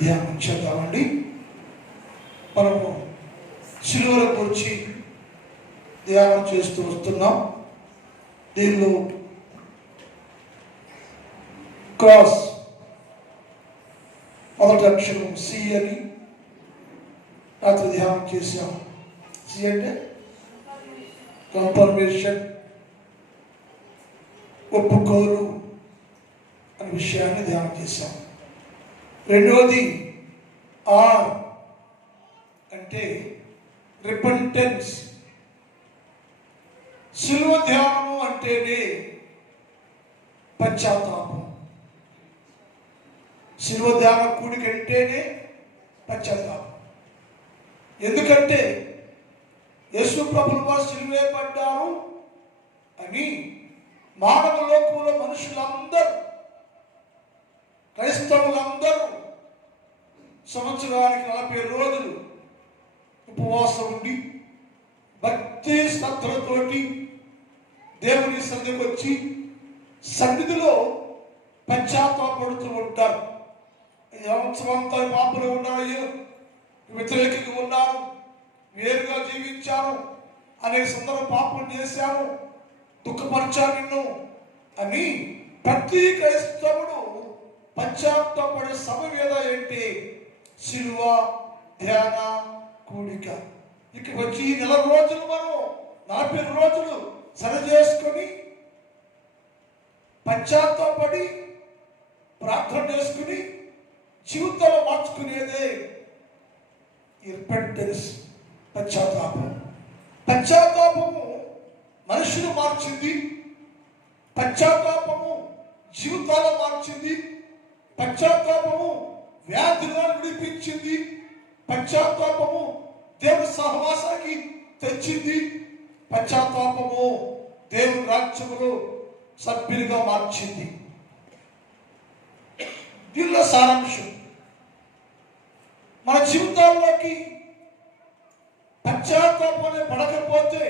ధ్యానం చేద్దామండి. మనము శిలువల గురించి ధ్యానం చేస్తూ వస్తున్నాం. దీనిలో క్రాస్ మొదటి అక్షరం సి అని రాత్రి ధ్యానం చేశాం. సి అంటే కన్ఫర్మేషన్, ఒప్పుకోలు అనే విషయాన్ని ధ్యానం చేశాం. రెండవది ఆర్ అంటే రిపెంటెన్స్. శిలువ ధ్యానము అంటేనే పశ్చాత్తాపం. శిలువ ధ్యానం కూడిక అంటేనే పశ్చాత్తాపం. ఎందుకంటే యేసు ప్రభువు వారు సిలువేయబడ్డారు అని మానవ లోకంలో మనుషులందరూ, క్రైస్తవులందరూ సంవత్సరానికి 40 రోజులు ఉపవాసం ఉండి భక్తి శ్రద్ధలతోటి దేవుని సన్నిధికి వచ్చి సన్నిధిలో పశ్చాత్తాపడుతూ ఉంటారు. సంవత్సరంతా పాపలు ఉన్నారయ్యో, వ్యతిరేకంగా ఉన్నారు, వేరుగా జీవించారు, అనేక సందర్భం పాపం చేశాను, దుఃఖపరిచాను నిన్ను అని ప్రతి క్రైస్తవుడు పశ్చాత్తాపడే సమయం ఏదో ఏంటి? శిలువ ధ్యాన కూడిక. ఇక్కడ వచ్చి 40 రోజులు మనం 40 రోజులు సరి చేసుకొని పశ్చాత్తాపడి ప్రార్థన చేసుకుని జీవితంలో మార్చుకునేదే రిపెంటెన్స్, పశ్చాత్తాపం. పశ్చాత్తాపము మనుషులు మార్చింది, పశ్చాత్తాపము జీవితాలు మార్చింది, పశ్చాత్తాపము వ్యాధులను విడిపించింది, పశ్చాత్తాపము దేవుని సహవాసానికి తెచ్చింది, పశ్చాత్తాపము దేవుని రాజ్యములో సభ్యులుగా మార్చింది. దీనిలో సారాంశం, మన జీవితాల్లోకి పశ్చాత్తాపం పడకపోతే,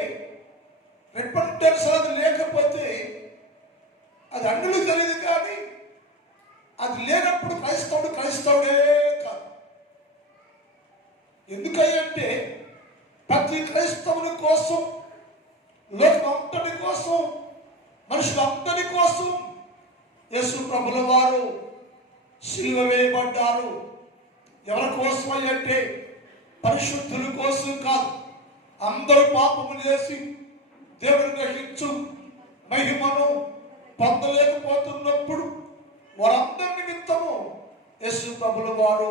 రిపెంటెన్స్ అనేది లేకపోతే, అది అన్యులు తెలియదు కానీ అది లేనప్పుడు క్రైస్తవుడే కాదు. ఎందుకంటే ప్రతి క్రైస్తవుని కోసం, లోకం అంతటి కోసం, మనుషులందరి కోసం యేసు ప్రభుల వారు శిలువ వేయబడ్డారు. ఎవరి కోసమై అంటే పరిశుద్ధుల కోసం కాదు. అందరూ పాపము చేసి దేవుని గ్రహించు మహిమను పొందలేకపోతున్నప్పుడు వారందరి నిమిత్తము యేసు ప్రభుల వారు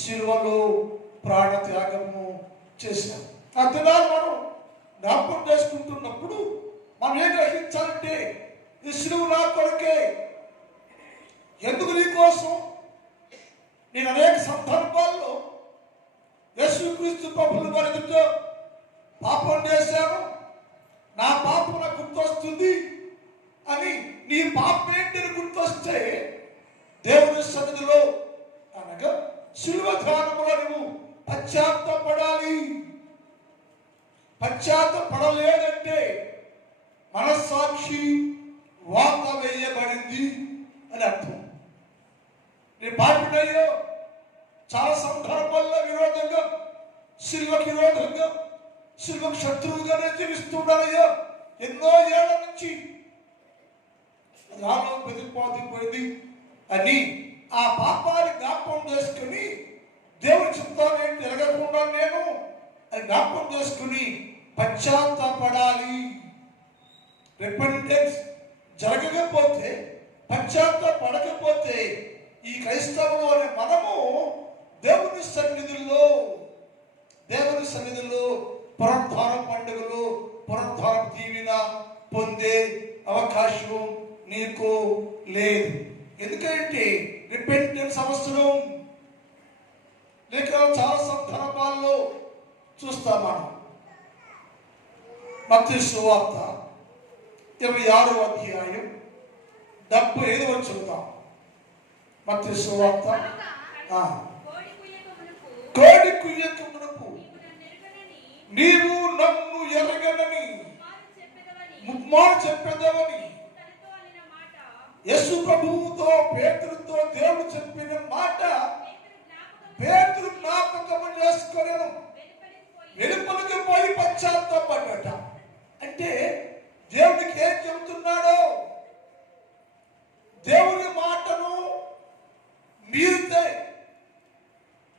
శిలువలో ప్రాణత్యాగము చేశారు. ఆ దినాలు మనం జ్ఞాపకం చేసుకుంటున్నప్పుడు మనం ఏం గ్రహించాలంటే, ఈ శిలువ నా కొరకే, ఎందుకు నీ కోసం. నేను అనేక సందర్భాల్లో యేసుక్రీస్తు ప్రభుల వారి ఎదుట పాపం చేశాను, నా పాపం నాకు గుర్తొస్తుంది అని, నీ పాపం ఏంటిని గుర్తొస్తే దేవుని సన్నిధిలో అనగా శిలువ ధ్యానములో నువ్వు పశ్చాత్తాపడాలి. పశ్చాత్తాపడలేదంటే మనస్సాక్షి వాత వేయబడింది అని అర్థం. నేను పాపినయ్యో, చాలా సందర్భాల్లో విరోధంగా, శిలువకి విరోధంగా, శిలువకు శత్రువుగానే జీవిస్తున్నానయ్యో, ఎన్నో ఏళ్ల నుంచి నాలో బెదిరిపోతుంది అని ఆ పాపాన్ని జ్ఞాపకం చేసుకుని దేవుని చిత్తాన్ని ఏంటి ఎరగకుండా నేను అది జ్ఞాపకం చేసుకుని పశ్చాత్తాపడాలి. రిపెంటెన్స్ జరగకపోతే, పశ్చాత్తాపడకపోతే ఈ క్రైస్తవులు అనే మనము దేవుని సన్నిధిలో పునరుద్ధాన పండుగలు, పునరుద్ధాన దీవెన పొందే అవకాశం నీకు లేదు. ఎందుకంటే రిపెంటెన్స్ అవసరం. లేక చాలా సందర్భాల్లో చూస్తాం మనం. మత్తయి సువార్త 26వ అధ్యాయం 75వ వచనం. మత్తయి సువార్త కోడి కుయ్యక మునుపు నీవు నన్ను ఎరగనని ముమ్మారు చెప్పేదవని యేసు ప్రభువుతో పేతురుతో దేవుడు చెప్పిన మాట చేసుకోలేను, వెలుపలికి పోయి పశ్చాత్తాపడ్డట. అంటే దేవుడికి ఏం చెబుతున్నాడో, దేవుని మాటను మీరితే,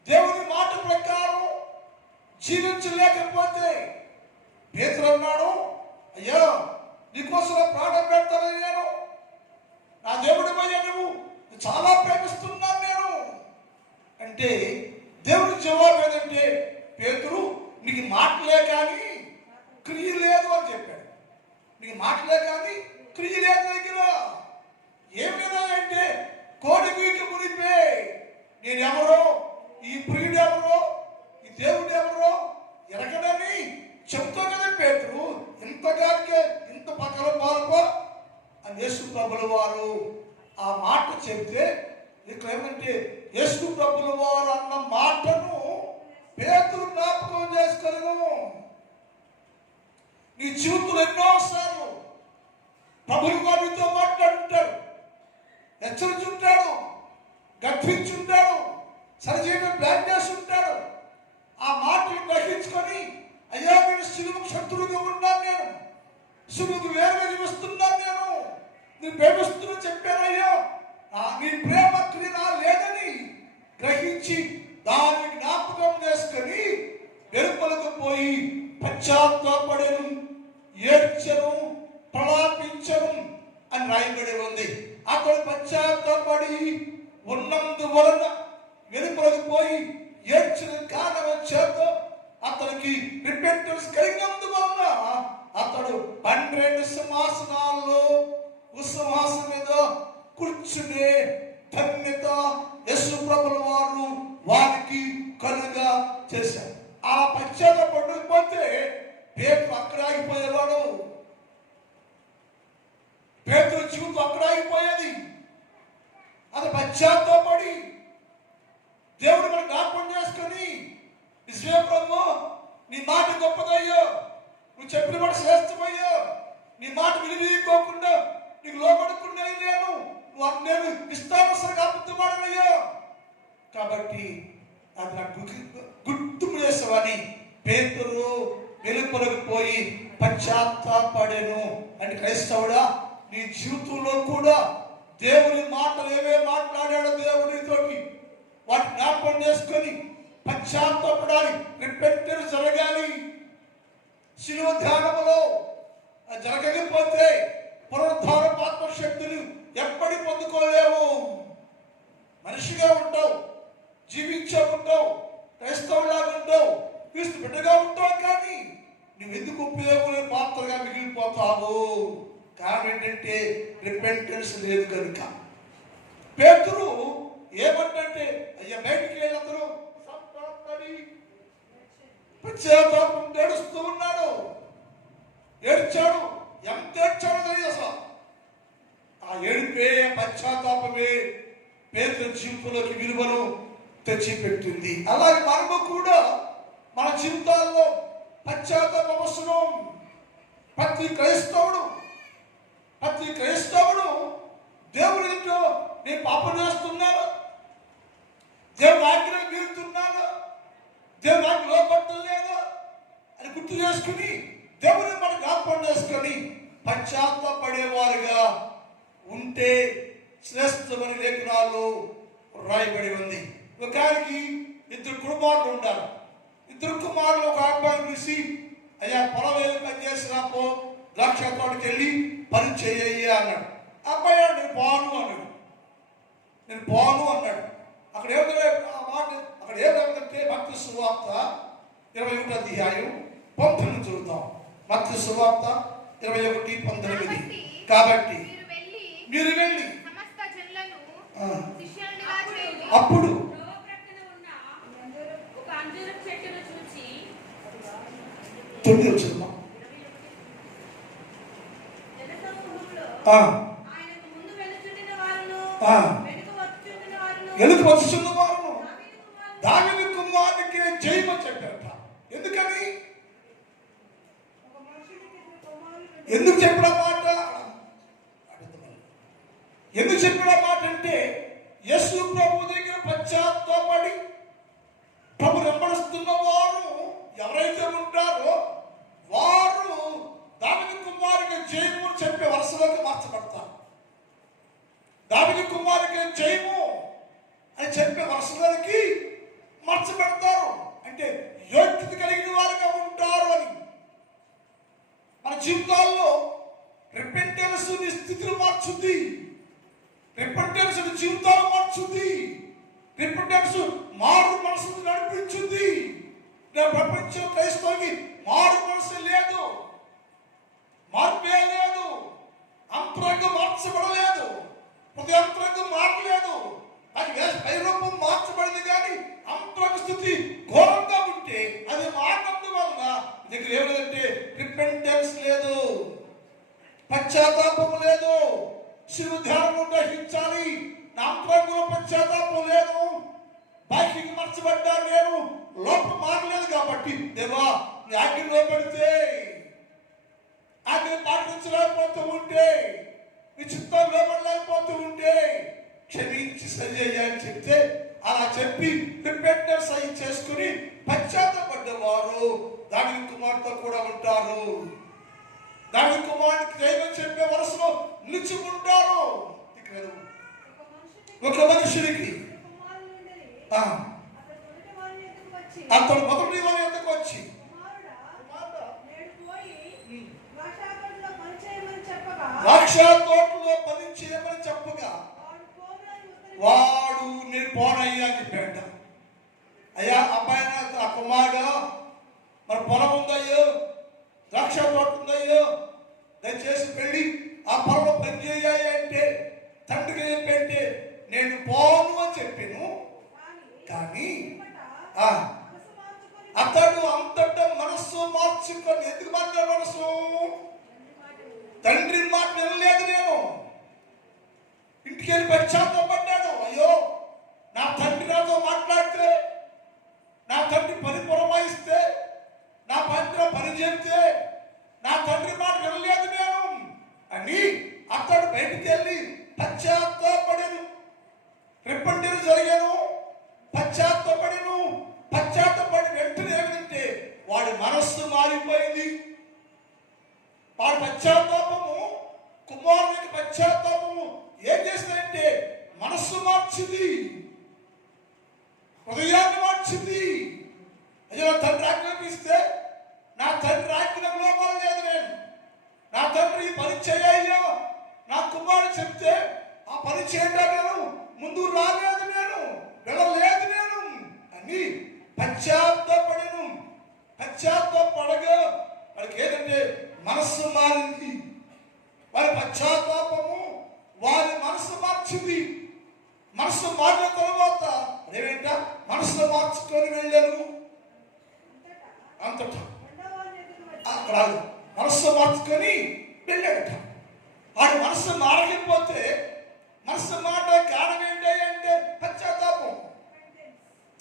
దేవుని మాట ప్రకారం జీవించలేకపోతే, పేతురు అన్నాడు, అయ్యా నీకోసం ప్రాణం పెడతాను నేను, నా దేవుడి పోయా నువ్వు చాలా ప్రేమిస్తున్నాను నేను అంటే దేవుడి జవాబు ఏంటంటే, పేతురు నీకు మాటలే కానీ క్రియ లేదు అని చెప్పాడు. నీకు మాటలే కానీ క్రియ లేదు దగ్గర. ఏమైనా అంటే కోడికి మునిపే నేనెవరో, ఈ ప్రియుడు ఎవరో, ఈ దేవుడు ఎవరో ఎరగడని చెప్తా కదా పేతురు. ఇంతగానికే ఇంత పక్కన పాల్పో అని యేసు ప్రభుల వారు ఆ మాట చెప్తే, ఇక్కడ ఏమంటే యేసు ప్రభుల వారు అన్న మాటను పేతురు జ్ఞాపకం చేసుకోలేము. నీ జీవితంలో ఎన్నోసార్లు ప్రభులు వారితో మాట్లాడుంటాడు, హెచ్చరించుంటాడు, గర్భించుంటాడు, సరిచేయడం ప్లాన్ చేస్తుంటాడు. ఆ మాటలు గ్రహించుకొని, అయ్యా నేను సిలువకు శత్రువుగా ఉన్నాను, నేను సిలువకు వేరుగా జీవిస్తున్నాను, నేను ప్రేమిస్తున్నా చెప్పానయ్యా, నీ ప్రేమ క్రియ లేదని గ్రహించి దాన్ని జ్ఞాపకం చేసుకొని వెలుపలకు పోయి పశ్చాత్తాపడెను, ఏడ్చెను, ప్రలాపించెను అని రాయబడి ఉంది. అక్కడ పశ్చాత్తాపడి ఉన్నందువలన వెలుపలకు పోయి ఏడ్చిన కారణం చేత అతనికి రిపెంటెన్స్ కలిగినందువలన అతడు 12 సింహాసనాల్లో సింహాసనం మీద కూర్చునే ధన్యత యేసు ప్రభుల వారు వారికి కలుగా చేశారు. ఆ పశ్చాత్తాపడకపోతే పేతురు అక్కడ ఆగిపోయేవాడు, పేతురు జీవితం అక్కడ ఆగిపోయేది. అది పశ్చాత్తాపడి దేవుడు మనం జ్ఞాపకం చేసుకొని, నిజమే ప్రభు నీ మాట గొప్పదయ్యో, నువ్వు చెప్పిన మాట శ్రేష్టమయ్యో, నీ మాట వినియోగకుండా నీకు లోపడకుండా నేను ఇష్టానుసారంగా అబద్ధమాడనయ్యా, కాబట్టి అది నాకు గుర్తు చేసావని పేతురు వెలుపలకు పోయి పశ్చాత్తాపడెను. అంటే క్రైస్తవుడా, నీ జీవితంలో కూడా దేవుని మాటలు ఏవే మాట్లాడాడో దేవుడితోటి వాటి జ్ఞాపకం చేసుకొని పశ్చాత్తాపడాలి, రిపెంటెన్స్ జరగాలి. శిలువ ధ్యానములో జరగకపోతే పునరుద్ధార ఆత్మశక్తులు ఎప్పటి పొందుకోలేవు. మనిషిగా ఉంటావు, జీవించే ఉంటావు, క్రైస్తవులాగా ఉంటావు, క్రీస్తు బిడ్డగా ఉంటావు, కానీ నువ్వు ఎందుకు ఉపయోగం పాత్రగా మిగిలిపోతావు? కారణం ఏంటంటే రిపెంటెన్స్ లేదు కనుక. పేతురు ఏమంటే, అయ్యా బయటికి వెళ్ళందరూ పశ్చాత్తాపం ఏడుస్తూ ఉన్నాడు, ఏడ్చాడు. ఎంత ఏడ్చాడో తెలియదు అసలు. ఆ ఏడుపే, పశ్చాత్తాపమే పేతురు జీవితంలోకి విలువను తెచ్చిపెట్టింది. అలాగే మనము కూడా మన జీవితాల్లో పశ్చాత్తాపం అవసరం. ప్రతి క్రైస్తవుడు దేవుడి ఇంట్లో నేను పాపం చేస్తున్నాను, దేవుడు ఆజ్ఞలు మీరుతున్నాను, దేవుడు నాకు లోపడలేదు అని గుర్తు చేసుకుని దేవుడిని మనం జ్ఞాపకం చేసుకొని పశ్చాత్తాపడేవారుగా ఉంటే శ్రేష్టమని లేఖనాల్లో రాయబడి ఉంది. ఒకరికి 2 కుమారులు ఉండాలి. 2 కుమారులు ఒక అబ్బాయిని పిలిచి, అయ్యా పొలవేలు పని చేసినాపో ద్రాక్ష తోటకి వెళ్ళి పని చేయ అన్నాడు. అబ్బాయి నేను పోను అన్నాడు. అక్కడ ఏమంటే మత్తయి సువార్త 21వ అధ్యాయం 19 చదువుతాం. మత్తయి సువార్త 21:19. కాబట్టి మీరు వెళ్ళి అప్పుడు తొమ్మిది వచ్చిందా వెనుక వచ్చుచున్న వారును దావీదు కుమారునికి జయమని చెప్పారట. ఎందుకు చెప్పిన మాట? ఎందుకు చెప్పిన మాట అంటే యేసు ప్రభు దగ్గర పశ్చాత్తాపడి ప్రభు వెంబడిస్తున్న ఎవరైతే ఉంటారో వారు దావీదు కుమారునికి జయము అని చెప్పే వరుసలోకి మార్చబడతారు. దావీదు కుమారునికి జయము అని చెప్పే వరుసలోకి మార్చబడతారు. అంటే యోగ్యత కలిగిన వారుగా ఉంటారు అని. మన జీవితాల్లో రిపెంటెన్స్ నీ స్థితిని మార్చుద్ది. రిపెంటెన్స్ నీ జీవితాలు మార్చుద్ది. రిపెంటెన్స్ మారు మనసును నడిపించుద్ది. ప్రపంచం క్రైస్తవుకి మారు మనసు లేదు, మార్పే లేదు, అంతరంగం మార్చబడలేదు, హృదయాంతరంగం మారలేదు. అది పైరూపం మార్చబడింది కానీ అంతరంగ స్థితి ఘోరంగా ఉంటే అది మారినందు వలన దగ్గర ఏమిటంటే రిపెంటెన్స్ లేదు, పశ్చాత్తాపం లేదు. శివ ధ్యానం గ్రహించాలి. నా అంతరంగంలో పశ్చాత్తాపం లేదు, బాహ్యంగా మార్చబడ్డా నేను లోపం మారలేదు కాబట్టి దేవా నీ ఆజ్ఞలో పెడితే ఆజ్ఞ పాటించలేకపోతూ ఉంటే నీ చిత్తం లోపడలేకపోతూ ఉంటే క్షమించి సరిచేయని చెప్తే అలా చెప్పి రిపెంటెన్స్ అయి చేసుకుని పశ్చాత్తపడ్డవారు దావీదు కుమారుతో కూడా ఉంటారు. దావీదు కుమారుడికి దైవం చెప్పే వరుసలో నిలుచుకుంటారు. ఇక్కడ ఒక మనుషుడికి అతడు మొదటి వారి ఎందుకు వచ్చి ద్రాక్ష తోటలో పని చేయమని చెప్పగా వాడు నేను పోనయ్యా అని చెప్పాడు. అయ్యా అబ్బాయి ఆ కుమారుడు మరి పొలం ఉందయ్యో, ద్రాక్ష తోట ఉందయ్యో, దయచేసి వెళ్ళి ఆ పొలంలో పని చేయాలి అంటే తండ్రికి చెప్పంటే నేను పోను అని చెప్పాను. కానీ అతడు అంతటా మనస్సు మార్చుకొని ఎందుకు మాట్లాడే మనసు తండ్రి మాట వినలేదు. నేను ఇంటికి వెళ్ళి పశ్చాత్తపడ్డాడు. అయ్యో నా తండ్రి నాతో మాట్లాడితే, నా తండ్రి పని పురమాయిస్తే, నా తండ్రి పని చెప్తే నా తండ్రి మాట వినలేదు నేను అని అతడు బయటికి వెళ్ళి పశ్చాత్తపడను. రిపెంటెన్స్ జరిగాను, పశ్చాత్తపడను. పశ్చాత్తపడి వెంటనే ఏమిటంటే వాడి మనస్సు మారిపోయింది. వాడి పశ్చాత్తాపము, కుమారునికి పశ్చాత్తాపము ఏం చేసిందంటే మనస్సు మార్చింది, హృదయాన్ని మార్చింది. అయ్యో నా తండ్రి ఆజ్ఞాపిస్తే నా తండ్రి ఆజ్ఞ లోపం లేదు, నేను నా తండ్రి పని చేయ్యో నా కుమారుడు చెప్తే ఆ పని చేయడానికి నేను ముందు రాలేదు, నేను వెళ్ళలేదు నేను అని పశ్చాత్తపడను. పశ్చాత్తపడగా వాడికి ఏదంటే మనస్సు మారింది. వారి పశ్చాత్తాపము వారి మనస్సు మార్చింది. మనస్సు మారిన తర్వాత ఏమేంట మనస్సు మార్చుకొని వెళ్ళాను. అంతటా అక్కడ మనస్సు మార్చుకొని వెళ్ళాడట. వాడి మనస్సు మారకపోతే మనస్సు మాట కారణం ఏంటి అంటే పశ్చాత్తాపం,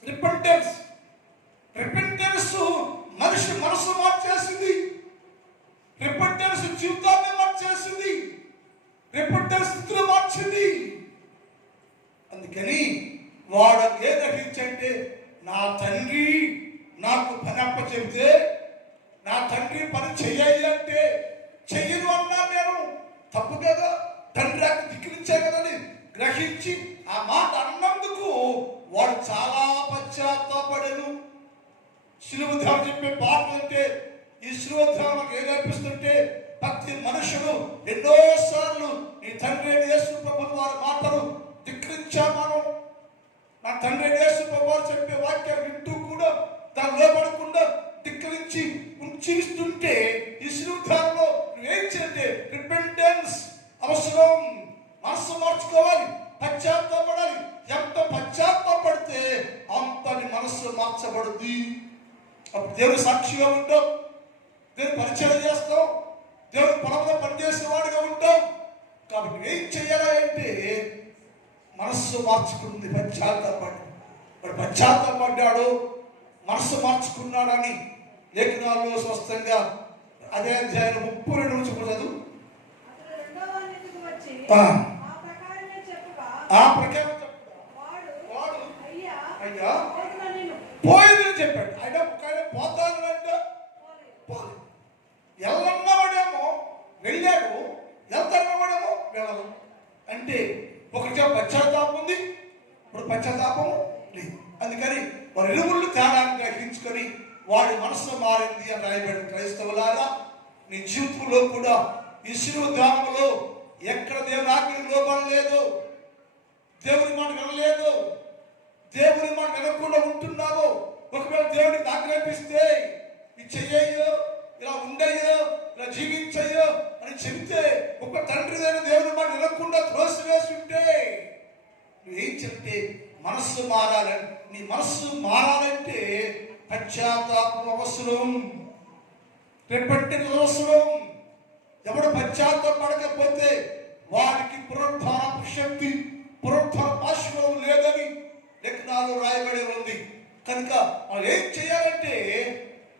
రిపెంటెన్స్. రిపెంటెన్స్ మనిషి మనసు మార్చేసింది. రిపెంటెన్స్ జీవితాన్ని మార్చేసింది. రిపెంటెన్స్ స్థితిని మార్చింది. అందుకని వాడు ఏ గ్రహించంటే నా తండ్రి నాకు పని అప్ప చెబితే, నా తండ్రి పని చెయ్యాలి అంటే చెయ్యను అన్నా నేను తప్పు కదా, తండ్రి నాకు ధిక్కరించే కదని గ్రహించి ఆ మాట అన్నందుకు వాడు చాలా పశ్చాత్తాపడెను. శిలువ ధ్యానం చెప్పే పాటలు అంటే ఈ శిలువ ధ్యానం ఏం నేర్పిస్తుంటే ప్రతి మనుషుడు ఎన్నోసార్లు నీ తండ్రి యేసు ప్రభువు వారి మాటలు ధిక్కరించాను. నా తండ్రి యేసు ప్రభువు చెప్పే వాక్యాలు వింటూ కూడా దాన్ని లోపడకుండా ధిక్కరించి ఉంచిస్తుంటే ఈ శిలువ ధ్యానంలో నువ్వేం చేయంటే రిపెంటెన్స్ అవసరం. మనసు మార్చుకోవాలి, పశ్చాత్తాపడాలి. ఎంత పశ్చాత్తాపడితే అంతని మనస్సు మార్చబడుద్ది. అప్పుడు దేవుని సాక్షిగా ఉంటాం, దేవుని పరిచయం చేస్తాం, దేవుని పొలంలో పనిచేసేవాడుగా ఉంటాం. కాబట్టి ఏం చేయాలి అంటే మనస్సు మార్చుకుంది, పశ్చాత్తాపడి. వాడు పశ్చాత్తాపడ్డాడు, మనస్సు మార్చుకున్నాడని లేఖనాల్లో స్పష్టంగా అదే అధ్యాయం 32 నుంచి చదువు. ఆ ప్రకారం వాడు అయ్యా పోయిందని చెప్పాడు. ఆయన పోతాను పశ్చాత్తాపము లేదు. అందుకని వారి ఇరువుళ్ళు తేడాన్ని గ్రహించుకొని వాడి మనసు మారింది అని రాయబడి. క్రైస్తవులారా, నీ జీవితంలో కూడా ఈ శిలువ ధ్యానంలో ఎక్కడ దేవుని ఆజ్ఞకు లోబడలేదు, దేవుని మాట వినలేదు, దేవుని మాట వినకుండా ఉంటున్నావు. ఒకవేళ దేవుడికి ఆజ్ఞాపిస్తే ఇది చెయ్యో, ఇలా ఉండయ్యో, ఇలా జీవించయ్యో అని చెబితే ఒక తండ్రి దేవుని మాట వినకుండా త్రోసివేసి ఉంటే నువ్వేం చెప్తే మనస్సు మారాలని. నీ మనస్సు మారాలంటే పశ్చాత్తాపం అవసరం, రిపెంటెన్స్ అవసరం. ఎవడు పశ్చాత్తాపడకపోతే వారికి పునరుద్ధారపు శక్తి, పునరుద్ధారపు ఆశీర్వాదం లేదని లేఖనాలు రాయబడి ఉంది. కనుక వాళ్ళు ఏం చేయాలంటే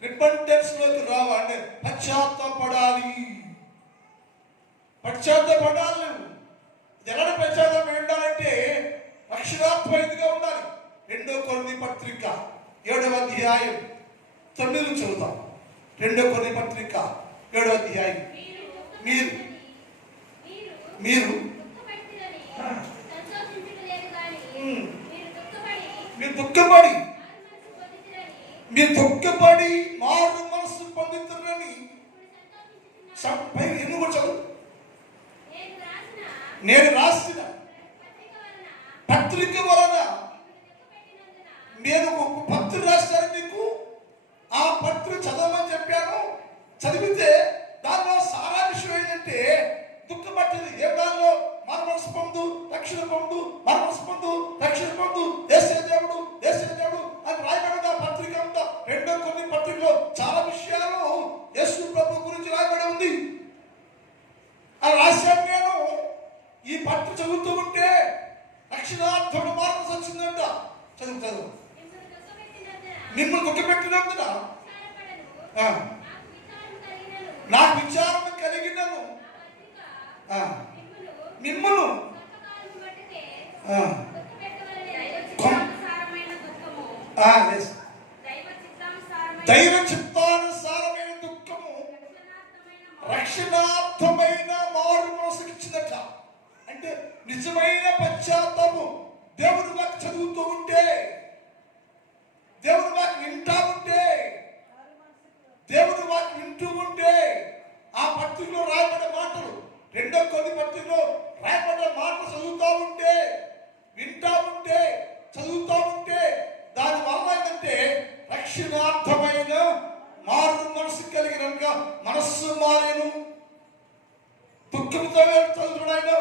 రిపెంటెన్స్ లోకి రావాలి, పశ్చాత్తాపడాలి. పశ్చాత్తాపడాలి. ఎలాంటి పశ్చాత్తాపం ఉండాలంటే రక్షణాత్మకంగా ఉండాలి. 2 కొరింథీ పత్రిక 7వ అధ్యాయం 9 చదువుతాం. 2 కొరింథీ పత్రిక 7వ అధ్యాయం. మీరు దుఃఖపడి మారు మనసు పొందుతారని ఎందుకు చదువు. నేను రాసిన పత్రిక వలన నేను ఒక పత్రిక రాశాను మీకు. ఆ పత్రిక చదవమని చెప్పాను. చదివితే దానిలో సారాంశం ఏంటంటే దుఃఖపట్టేది ఏ దానిలో మనసు పొందు, రక్షణ పొందు, మనసు పొందు, రక్షణ పొందు, దేశ దేవుడు అని రాయబడిన పత్రిక ఉందా. 2 కొరింథీ పత్రికలో చాలా విషయాలు యేసు ప్రభు గురించి రాయబడి ఉంది. అది రాశాను నేను. ఈ పత్రిక చదువుతూ ఉంటే రక్షణార్థమైన మార్పు వచ్చిందంట. చదువు. మిమ్మల్ని దుఃఖపెట్టినందున నాకు విచారణ కలిగినను మిమ్మల్ని దైవ చిత్తానుసారమైన దుఃఖము రక్షణార్థమైన మారు మనసుకి ఇచ్చిందట. అంటే నిజమైన పశ్చాత్తాపం దేవుని వాక్యం చదువుతూ ఉంటే, దేవుని వాక్యం వింటూ ఉంటే ఆ పత్రికలో రాయబడే మాటలు, 2 కొరింథీ పత్రికలో రాయబడ్డ మాటలు చదువుతూ ఉంటే, వింటూ ఉంటే, చదువుతూ ఉంటే దాని వల్ల ఏంటంటే రక్షణార్థమైన మారు మనసు కలిగిన మనస్సు మారేను. దుఃఖంతో చదువుతున్నాడు,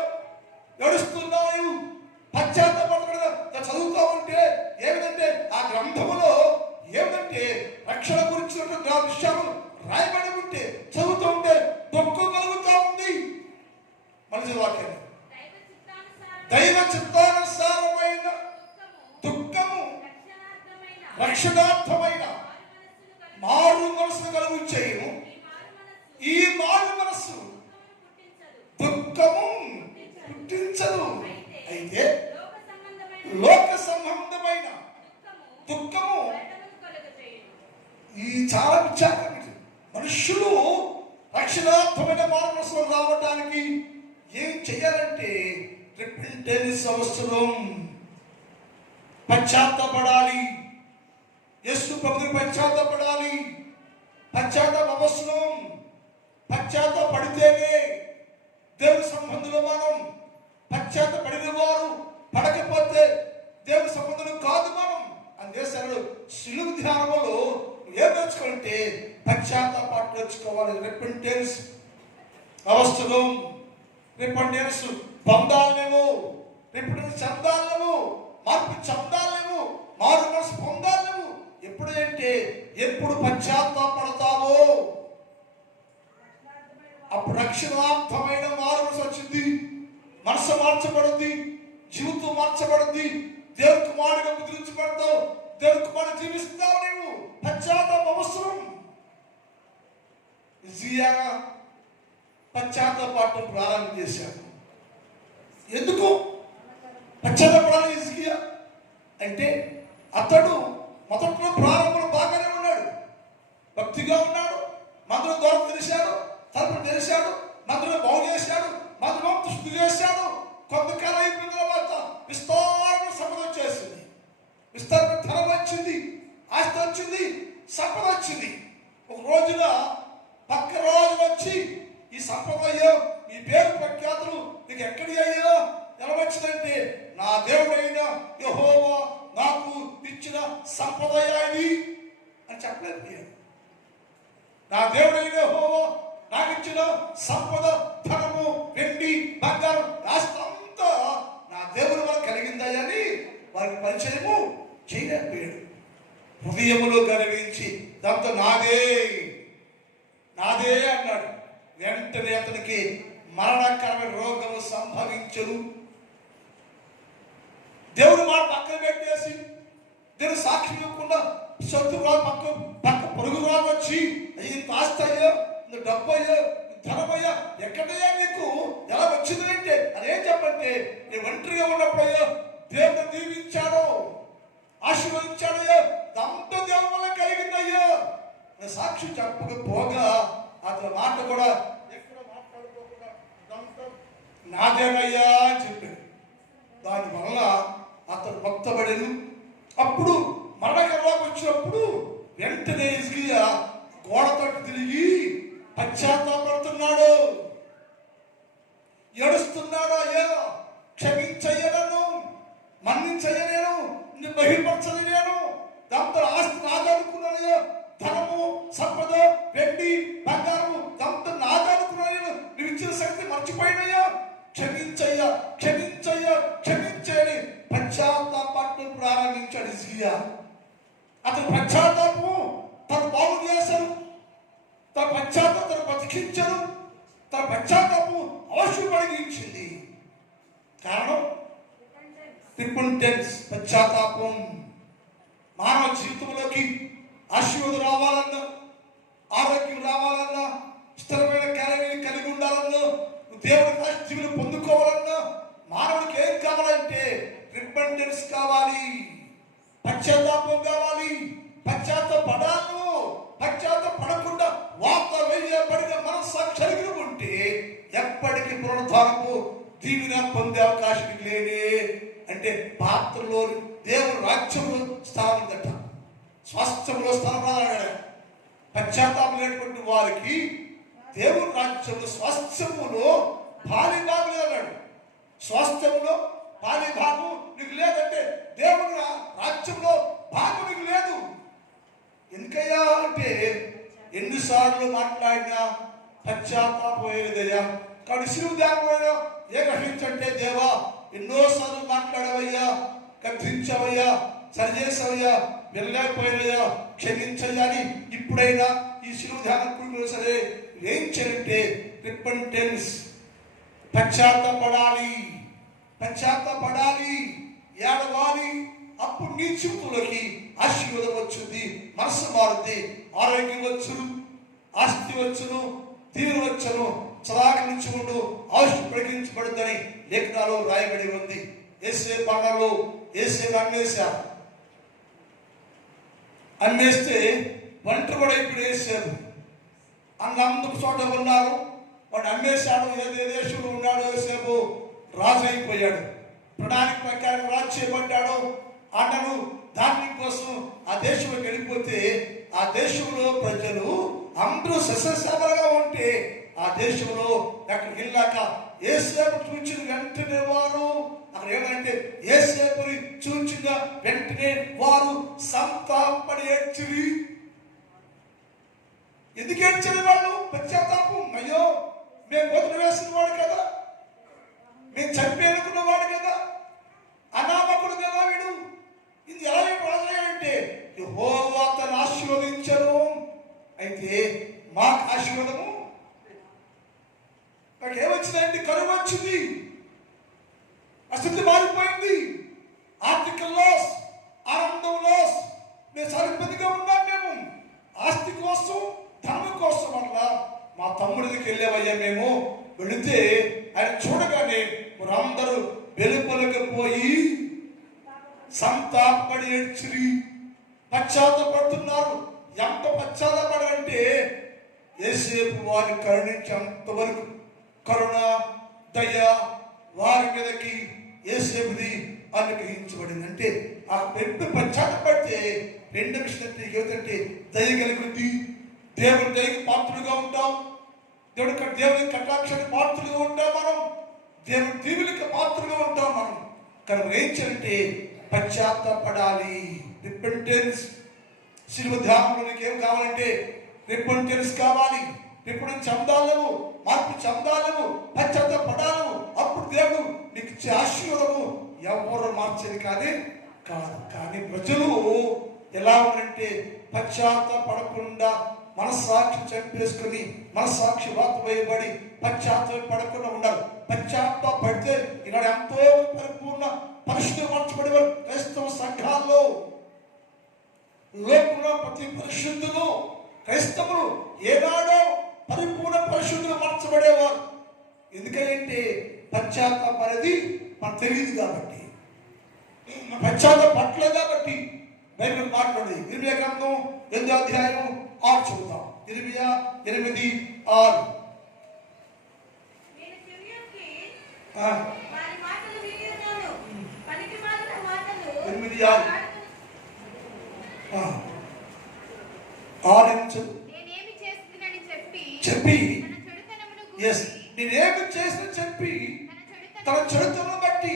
ఏడుస్తున్నాడు, పశ్చాత్తాపడుతున్నాడు. చదువుతూ ఉంటే ఏమిటంటే ఆ గ్రంథములో ఏమిటంటే రక్షణ గురించినటువంటి ఆ విషయాలు రాయబడి ఉంటే చదువుతూ ఉంటే దుఃఖం కలుగుతూ ఉంది. మనిషి వాక్యం దైవ చిత్తానుసారమైన దుఃఖము రక్షణార్థమైన మారు మనసు కలుగు చేయను. ఈ మారు మనసు దుఃఖము పుట్టించదు. అయితే లోక సంబంధమైన దుఃఖము ఈ చాలా విచారం. మనుషులు రక్షణార్థమైన మారు మనసులో రావడానికి ఏం చేయాలంటే రిపెంటెన్స్ అవసరం, పశ్చాత్తాపడాలి. యేసు ప్రభువుకి పశ్చాత్తాపడాలి. పశ్చాత్తాపం అవసరం. పశ్చాత్తాపడితేనే దేవుని సంబంధులు. మనం పశ్చాత్తాపడిన వారు పడకపోతే దేవుని సంబంధులు కాదు మనం. అందేశాడు శిలువ ధ్యానంలో ఏం నేర్చుకోవాలంటే పశ్చాత్తాపం నేర్చుకోవాలి. రిపెంటెన్స్ అవసరం. రిపెంటెన్స్ పొందాలేమో, రిపెంటెన్స్ చెందాలేమో, మార్పు చెందాలేమో, మారు మనసు పొందాలేమో. ఎప్పుడు పశ్చాత్తాపడతావో అప్పుడు రక్షణార్థమైన మారు మనసు వచ్చింది. మనసు మార్చబడింది, జీవితం మార్చబడింది. దేవుని కుమారుడిగా ముద్రించబడతావు, దేవుని కుమారుడు జీవిస్తావు. నీవు పశ్చాత్తాపం అవసరం. హిజ్కియా పశ్చాత్తాపడటం ప్రారంభం చేశాడు. ఎందుకు పశ్చాత్తాపడాలి హిజ్కియా అంటే అతడు మొదట్లో ప్రారంభంలో బాగానే ఉన్నాడు, భక్తిగా ఉన్నాడు, మందుల ద్వారా తెలిసాడు, తలుపులు తెలిసాడు, మందులో బాగు చేశాడు, మందులో శుద్ధి చేశాడు. కొంతకాలం అయిపోయిన తర్వాత విస్తారమైన సంపద వచ్చేసింది. విస్తరణ ధనం వచ్చింది, ఆస్తి వచ్చింది, సంపద వచ్చింది. ఒక రోజున పక్క రాజు వచ్చి, ఈ సంపద అయ్యో, ఈ పేరు ప్రఖ్యాతులు నీకు ఎక్కడి అయ్యో ఎలా వచ్చిందంటే, నా దేవుడైన యెహోవా నాకు ఇచ్చిన సంపద ఇది అని చెప్పలేదు. నా దేవుడైన యెహోవా నాకు ఇచ్చిన సంపద, ధనము, వెండి, బంగారం, రాష్ట్రంతా నా దేవుడు వల్ల కలిగిందని వారికి పరిచయము చేయలేకపోయాడు. హృదయములో గర్వించి దాంతో నాదే నాదే అన్నాడు. వెంటనే అతనికి మరణకరమైన రోగము సంభవించను. దేవుడు మాట పక్కన పెట్టేసి, దేవుడు సాక్షి ఇవ్వకుండా శత్రురాలు పక్క పొరుగు రాలు వచ్చి, ఇంత ఆస్తి అయ్యో, ఇంత డబ్బు అయ్యో, ధనమయ్యా, ఎక్కడయ్యా నీకు ఎలా వచ్చింది అంటే అదేం చెప్పంటే, నీ ఒంటరిగా ఉన్నప్పుడయ్యో దేవుడు దీవించాడు, ఆశీర్వదించాడయ్యో, దాంతో దేవుని వల్ల కలిగిందయ్యో సాక్షి చెప్పకపోగా అతని మాట కూడా ఎక్కడ మాట్లాడుకోకుండా దాంతో నాదేనయ్యా అని చెప్పాడు. దానివల్ల అతను భక్తపడేను. అప్పుడు మరణకరంలోకి వచ్చినప్పుడు వెంటనే హిజ్కియా గోడతోటి తిరిగి పశ్చాత్తాపడుతున్నాడు, ఏడుస్తున్నాడు. అయ్యో క్షమించయ్యను, మన్నించయ్యలేను, నిన్ను బహిర్పరచలేను, దాంతో ఆస్తి నాదనుకున్నాను, ధనము, సంపద, వెండి, బంగారము దాంతో నాదనుకున్నాను, నువ్వు ఇచ్చిన శక్తి మర్చిపోయినయ్యా, క్షమించయ్యా, క్షమించయ్యా, క్షమించని పశ్చాత్తాపడటం ప్రారంభించాడు హిజ్కియా. అతని పశ్చాత్తాపము తను బాగు చేశారు, తన పశ్చాత్తాపం తను బతికించను, తన పశ్చాత్తాపము అవశ్యపడిగించింది. కారణం రిపెంటెన్స్, పశ్చాత్తాపం. మానవ జీవితంలోకి ఆశీర్వాదం రావాలన్నా, ఆరోగ్యం రావాలన్నా, స్థిరమైన కార్యాన్ని కలిగి ఉండాలన్నా, దేవుడి జీవులు పొందుకోవాలన్నా మానవుడికి ఏం కావాలంటే రిపెంటెన్స్ కావాలి, పశ్చాత్తాపం కావాలి. పశ్చాత్తాపడాలను, పశ్చాత్తాపడకుండా వార్త వేయబడిన మనస్సాక్షి కలిగి ఉంటే ఎప్పటికీ పునరుద్ధారము దీవెన పొందే అవకాశం లేదే. అంటే పాత్రలో దేవుని రాజ్యంలో స్థానం ఉందట, స్వాస్థ్యంలో స్థానం రాదట. పశ్చాత్తాపం లేనటువంటి వారికి దేవుని రాజ్యంలో స్వాస్థ్యములో పాలిభాగం లేదన్నాడు. స్వాస్థ్యంలో పాలిభాగం నీకు లేదంటే దేవుని రాజ్యంలో భాగం నీకు లేదు. ఎందుకయ్యా అంటే ఎన్నిసార్లు మాట్లాడినా పశ్చాత్తాపయ్యా. కానీ శివుడు దేవయ్యా ఏ గ్రహించంటే, దేవా ఎన్నోసార్లు మాట్లాడవయ్యా, కత్తిరించవయ్యా, సరిచేసవయ్యా, వెళ్ళలేకపోయినయ్యా, క్షమించయ్యా అని ఇప్పుడైనా ఈ శిలువ ధ్యానం సరే ఏం చేయాలంటే రిపెంటెన్స్, పశ్చాత్తాపడాలి, పశ్చాత్తాపడాలి, ఏడవాలి. అప్పుడు నీ జీవితంలోకి ఆశీర్వాదం వచ్చింది, మనసు మారుద్ది, ఆరోగ్యం వచ్చును, ఆస్తి వచ్చును, దీవెన వచ్చును, సదాకాలం నుంచి ఉండు, ఆయుష్ ప్రకటించబడుతుందని లేఖనాలు రాయబడి ఉంది. యేసే పండలో యేసేను అమ్మేశారు. అమ్మేస్తే ఒంటరి కూడా ఇప్పుడు వేసారు. అందుకు చోట ఉన్నారు, వాడు అమ్మేశాడు. ఏ దేశంలో ఉన్నాడు యేసేపు రాజు అయిపోయాడు. ప్రణాళిక ప్రకారం రాజు చేయబడ్డాడు. అతను దాని కోసం ఆ దేశంలోకి వెళ్ళిపోతే ఆ దేశంలో ప్రజలు అందరూ సస్యశ్యామలుగా ఉంటే ఆ దేశంలో అక్కడికి వెళ్ళాక యేసేపు చూచిన వెంటనే వారు అక్కడ ఏమంటే యేసేపుని చూచిన వెంటనే వారు సంతాపడి ఏడ్చిరి. ఎందుకు ఏడ్చారు వాళ్ళు? పశ్చాత్తాపం. అయ్యో మేము వదిలి వేసిన వాడు కదా, మేము చంపేనుకున్న వాడు కదా, అనామకుడు కదా వీడు, ఇది ఎలా రాజాయంటే యెహోవా తను ఆశీర్వదించను. అయితే మాకు ఆశీర్వాదము నాకు ఏమొచ్చిందంటే కరువు వచ్చింది, అస్థితి మారిపోయింది, ఆర్థిక లాస్, ఆనందం లాస్, మేము చాలా ఇబ్బందిగా ఉన్నాం. మేము ఆస్తి కోసం, ధనం కోసం వల్ల మా తమ్ముడికి వెళ్ళేవయ్యా. మేము వెళితే ఆయన చూడగానే మనందరూ వెలుపలకు పోయి సంతాపడి ఏడ్చిరి, పశ్చాత్తపడుతున్నారు. ఎంత పశ్చాత్తపడంటే యేసేపు వారిని కరుణించేంతవరకు కరుణ, దయ వారి మీదకి యేసేపుది అనుగ్రహించబడింది. అంటే ఆ పెద్ద పశ్చాత్తపడితే రెండో విషయం ఏమిటంటే దయ కలుగుద్ది. దేవుని దయకి పాత్రులుగా ఉంటాం. దేవుని కటాక్షానికి పాత్రులుగా ఉంటాం. మనం దేవుని దీవులకి పాత్రగా ఉంటాం. మనం కనుక ఏం చేయాలంటే పశ్చాత్తపడాలి. రిపెంటెన్స్. శిలువ ధ్యానంలోనికి ఏం కావాలంటే రిపెంటెన్స్ కావాలి. రిపెంటెన్స్ చెందాలను, మార్పు చెందాలను, పశ్చాత్తపడాలను. అప్పుడు దేవుడు నీకు ఇచ్చే ఆశీర్వాదము ఎవరు మార్చేది కాదు. కానీ ప్రజలు ఎలా ఉన్నారంటే పశ్చాత్తపడకుండా మనస్సాక్షి చంపేసుకుని మనస్సాక్షి వాత వేయబడి పశ్చాత్తపడకుండా ఉండాలి. పశ్చాత్తపడితే ఈనాడు ఎంతో పరిపూర్ణ పరిశుద్ధి మార్చబడేవారు క్రైస్తవ సంఘాల్లో. లోకంలో ప్రతి పరిశుద్ధులు క్రైస్తవులు ఏనాడో పరిపూర్ణ పరిశుద్ధులు మార్చబడేవారు. ఎందుకంటే పశ్చాత్తాపం అనేది మనకు తెలియదు కాబట్టి, పశ్చాత్తాపడలేదు కాబట్టి. బైబిల్ మాట్లాడి ఇర్మియా గ్రంథం 8వ అధ్యాయం 6 చదువుతాం. ఇర్మియా 8:6. చెప్పి నేనేమి చేసిన చెప్పి తన చెడుతను బట్టి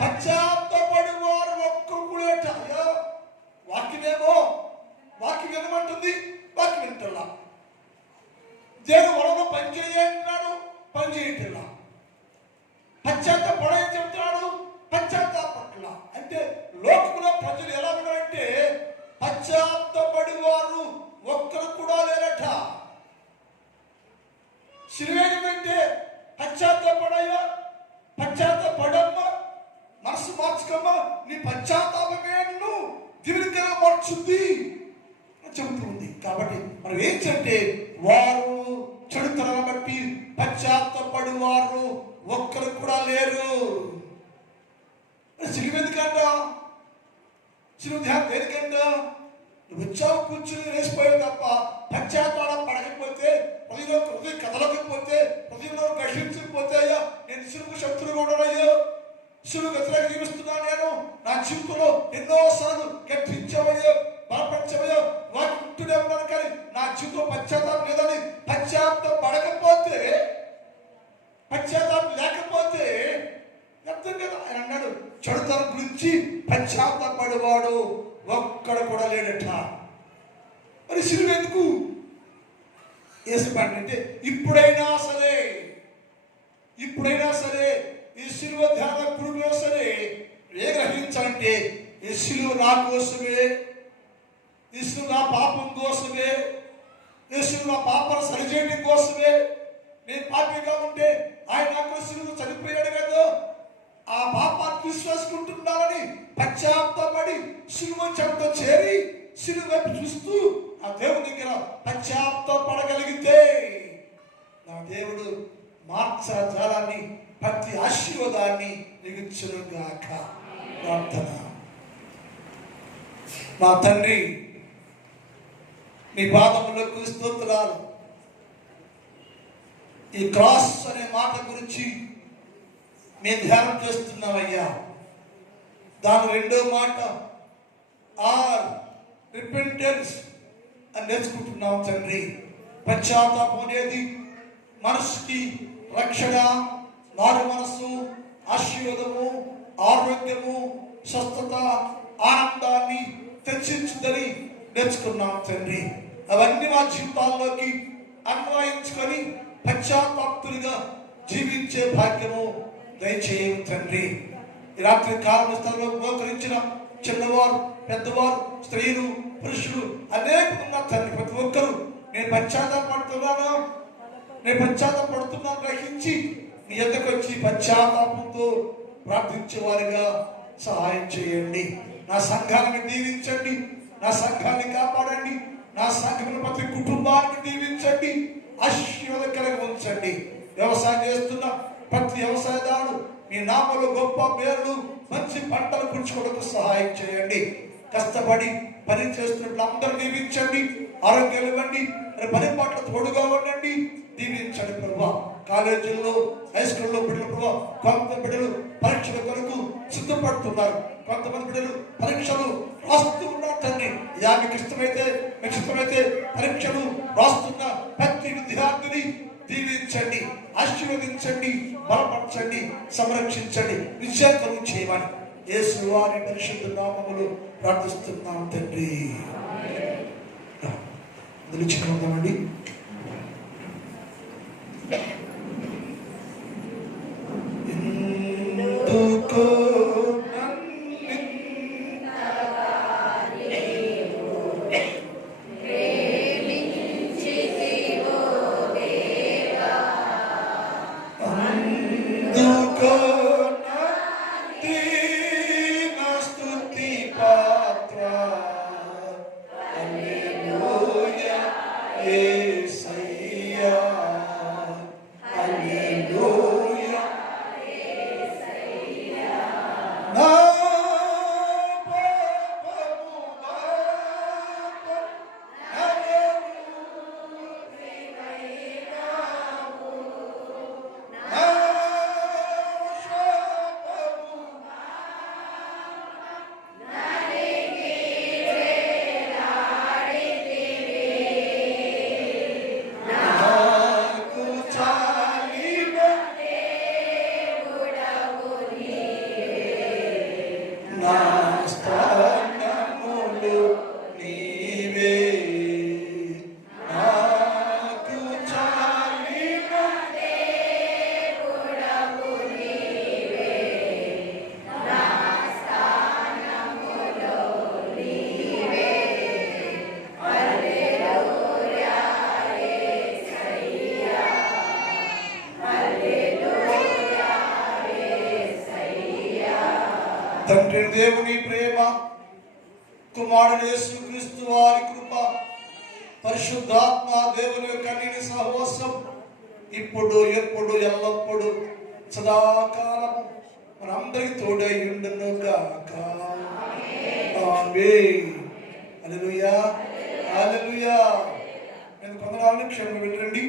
పశ్చాత్తపడి వారు ఒక్కరు కూడా. వాక్యం ఏమంటుంది? వాక్యం వింటల్లా. దేవుడు వలలో పని చేయంటున్నాడు, పని చేయటల్లా. పశ్చాత్తపడని చెప్తున్నాడు, పశ్చాత్తాపట్ల. అంటే లోకంలో ప్రజలు ఎలా ఉన్నారంటే పశ్చాత్తపడి వారు ఒక్కరు కూడా లేరట. సిలువేంటే పశ్చాత్తపడయ్యా, పశ్చాత్తపడమ్మా, మనసు మార్చుకోమ్మా, నీ పశ్చాత్తాపమే నిన్ను దివిలిగా మార్చుద్ది చెబుతుంది. కాబట్టి మనం ఏంటంటే వారు చెడుతనాన్ని బట్టి పశ్చాత్తపడి వారు ఒక్కరు కూడా లేరు. సిలువ ఎందుకంట? సిలువ ధ్యానం దేనికంట? నువ్వు వచ్చావు, కూర్చుని వేసిపోయావు తప్ప పశ్చాత్తాపం పడకపోతే, హృదయం కదలకపోతే, హృదయంలో ఘర్షించకపోతే అయ్యా నేను సిలువ శత్రువుగా ఉండనయ్యో, సిలువ వ్యతిరేక జీవిస్తున్నాను, నేను నా జీవితంలో ఎన్నోసార్లు గట్టించవయ్యో, బలపరచవయ్యో, వాటినే ఉన్నాను, కానీ నా జీవితంలో పశ్చాత్తాపం లేదని పశ్చాత్తాపడకపోతే, పశ్చాత్తాపం లేకపోతే అర్థం కదా. ఆయన అన్నాడు చెడుతనం గురించి పశ్చాత్తాపడేవాడు ఒక్కడ కూడా లేడట. మరి సిలువ ఎందుకు వేసిపంటే ఇప్పుడైనా సరే ఈ సిలువ ధ్యాన గురువులో సరే ఏ గ్రహించాలంటే ఈ సిలువ నా కోసమే, ఈ సిలువ నా పాపం కోసమే, ఈ సిలువ నా పాపాలు సరిచేయడం కోసమే. నేను పాపిగా ఉంటే ఆయన నా కోసం సిలువ చనిపోయాడు కదా, ఆ పాపాన్ని విశ్వాసుకుంటున్నానని పశ్చాత్తాపడి సిలువ చెంత చేరి సిలువ వైపు చూస్తూ ఆ దేవుడి దగ్గర పశ్చాత్తాపడగలిగితే నా దేవుడు మార్చాలని ప్రతి ఆశీర్వాదాన్ని నిగుచ్చునుగాక. ప్రార్థన. మా తండ్రి, మీ పాదములకు స్తోత్రాలు. ఈ క్రాస్ అనే మాట గురించి మేము ధ్యానం చేస్తున్నామయ్యా. దాని రెండో మాట రిపెంటెన్స్ అని నేర్చుకుంటున్నాం తండ్రి. పశ్చాత్తాపం అనేది మనసుకి రక్షణ, మారు మనస్సు, ఆశీర్వాదము, ఆరోగ్యము, స్వస్థత, ఆనందాన్ని తెచ్చించుదని నేర్చుకున్నాం తండ్రి. అవన్నీ మా జీవితాల్లోకి అన్వయించుకొని పశ్చాత్తాపతులుగా జీవించే భాగ్యము దయచేయము తండ్రి. ఈ రాత్రి కాలం స్థలంలో మోకరించిన చిన్నవారు, పెద్దవారు, స్త్రీలు, పురుషులు అనేక ఉన్న తండ్రి, ప్రతి ఒక్కరు నేను పశ్చాత్తాపడుతున్నాను గ్రహించి నీ ఎద్దకు వచ్చి పశ్చాత్తాపంతో ప్రార్థించేవారిగా సహాయం చేయండి. నా సంఘాన్ని దీవించండి, నా సంఘాన్ని కాపాడండి, నా సంఘం ప్రతి కుటుంబాన్ని దీవించండి, ఆశీర్వాదకరంగా ఉంచండి. వ్యవసాయం చేస్తున్న ప్రతి వ్యవసాయదారుడు మీ నామలో గొప్ప పేర్లు, మంచి పంటలు పుంచుకోవడానికి సహాయం చేయండి. కష్టపడి పని చేస్తున్నట్లు అందరూ దీవించండి, ఆరోగ్యం ఇవ్వండి, పని పట్ల తోడుగా ఉండండి, దీవించండి ప్రభా. కాలేజీల్లో, హై స్కూల్లో బిడ్డలు ప్రభా, కొంత బిడ్డలు పరీక్షల కొరకు సిద్ధపడుతున్నారు. కొంతమంది బిడ్డలు పరీక్షలు రాస్తూ ఉన్నారు తండ్రి. మీకు ఇష్టమైతే పరీక్షలు రాస్తున్న ప్రతి విద్యార్థిని దీవించండి, ఆశీర్వదించండి, బలపరచండి, సంరక్షించండి, విజయవంతం చేయమని యేసు వారి పరిశుద్ధ నామములో ప్రార్థిస్తున్నాం తండ్రి. నిలిచిపోదామండి. ఎందుకో తండ్రి దేవుని ప్రేమ, కుమారుడు యేసుక్రీస్తు వారి కృప, పరిశుద్ధాత్మ దేవుని యొక్క అన్నిటి సహవాసం ఇప్పుడు ఎప్పుడు ఎల్లప్పుడు సదాకాలము మనందరికి తోడై ఉండును గాక. ఆమేన్. హల్లెలూయా, హల్లెలూయా. నేను కొందనాలను క్షేమంగా వెళ్ళండి.